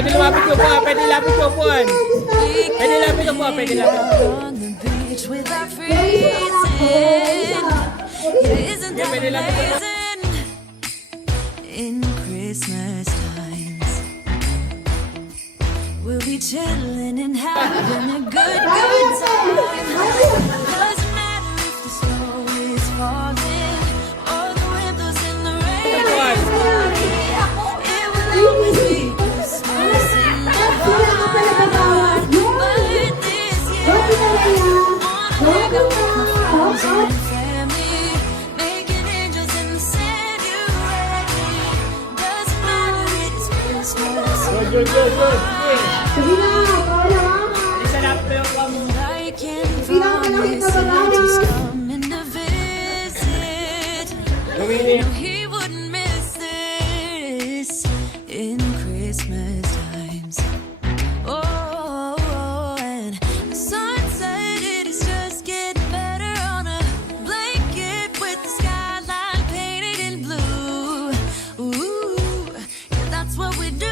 Pwede lumapit ko po, pwede lapit ko po. Pwede lapit ko po, pwede lapit ko. Pwede lapit ko po. In Christmas times, we'll be chilling and having a good time. Doesn't matter if the snow is falling or the wind blows in the rain. It will always be Christmas in my heart. But this year, I wanna hang out with my friends and family, making angels in the sanctuary. Doesn't matter, it is Christmas. Good. Sabi na, kaya Isa na po yung And I can promise that he's coming to visit. gawin. He wouldn't miss this in Christmas times. Oh, and the sunset, it is just getting better on a blanket with the skyline painted in blue. Ooh, yeah, that's what we do.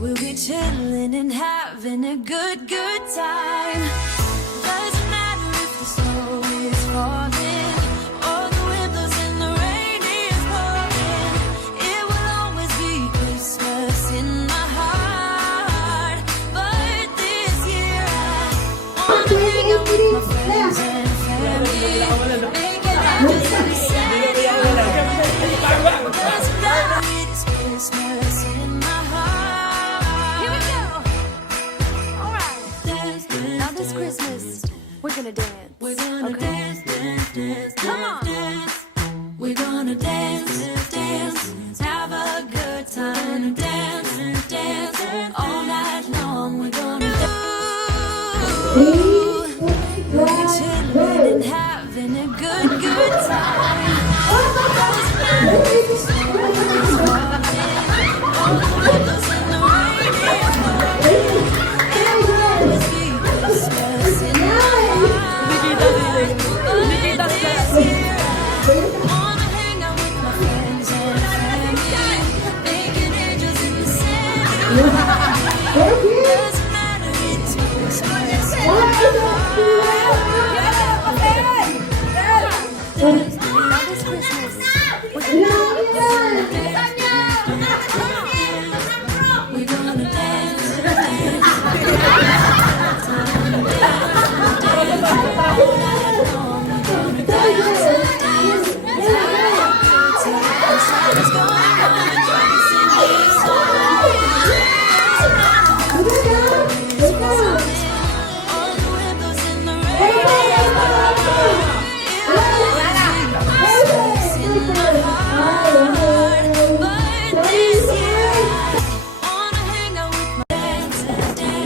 We'll be chilling and having a good time. Doesn't matter if the snow is falling or the wind blows and the rain is pouring. It will always be Christmas in my heart. But this year I wanna hang out with my friends and family, making angels in the sanctuary. Doesn't matter, it is Christmas in my heart. Here we go. All right. Now this Christmas, we're gonna dance. We're gonna dance. Come on. We're gonna dance, have a good time, dance, all night long. We're gonna we'll be chilling and having a good time. Doesn't matter if the snow is falling or the windows in the rain is pouring. It will always be Christmas in my heart. But this year I wanna hang out with my friends and family, making angels in the sanctuary. Doesn't matter, it's Christmas in my heart. Now this Christmas, we're gonna dance,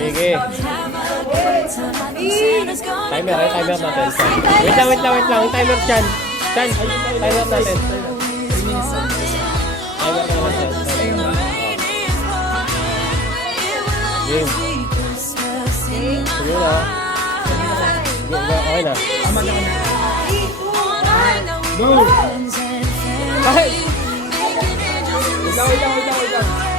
Sige. Timer natin. Wait lang. Yung timer dyan. Timer natin. Timer naman dyan. Game. Sige na. Okay na. Go! Kahit. Wait lang.